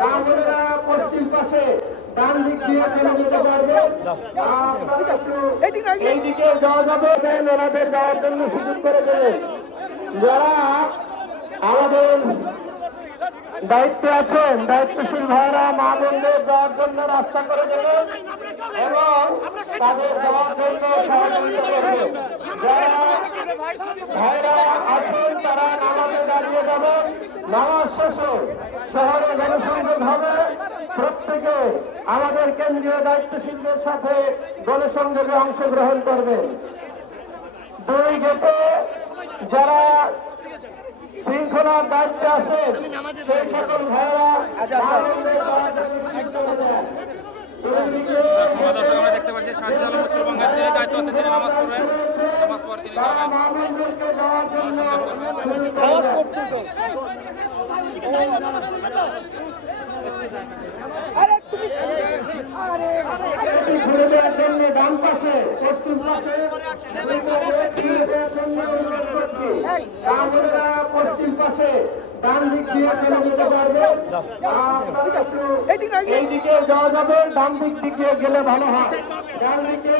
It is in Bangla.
তাহলে পশ্চিম পাশে ডান দিক দিয়ে চলে যেতে পারবে। এইদিকে যাওয়া যাবে, ওনাদের যাওয়ার জন্য সুযোগ করে দেবে। যারা আমাদের দায়িত্বে আছেন, দায়িত্বশীল ভাইরা মা বোনদের যাওয়ার জন্য রাস্তা করে দেবে এবং তাদের যাওয়ার জন্য সহযোগিতা করবে। যারা ভাইরা আছেন তারা নামাজে দাঁড়িয়ে যাবেন। নামাজ শেষে শহরে জনসংযোগ হবে। প্রত্যেকে আমাদের কেন্দ্রীয় দায়িত্বশীলদের সাথে জনসংযোগে অংশগ্রহণ করবেন। দুই গেটে যারা শৃঙ্খলার দায়িত্বে আছেন সেই সকল ভাইরা আমরা দেখতে পাচ্ছি শাহজাদ আলম উত্তরবঙ্গের যে দায়িত্ব আছে তিনি নামাজ পড়বেন। নামাজ পড়ে তিনি যাবেন, জনসংযোগ করবেন। ডান পাশে পশ্চিম পাশে পশ্চিম পাশে ডান দিক দিয়ে চলে যেতে পারবে। এইদিকে যাওয়া যাবে, ডান দিক দিকে গেলে ভালো হয়। ডান দিকে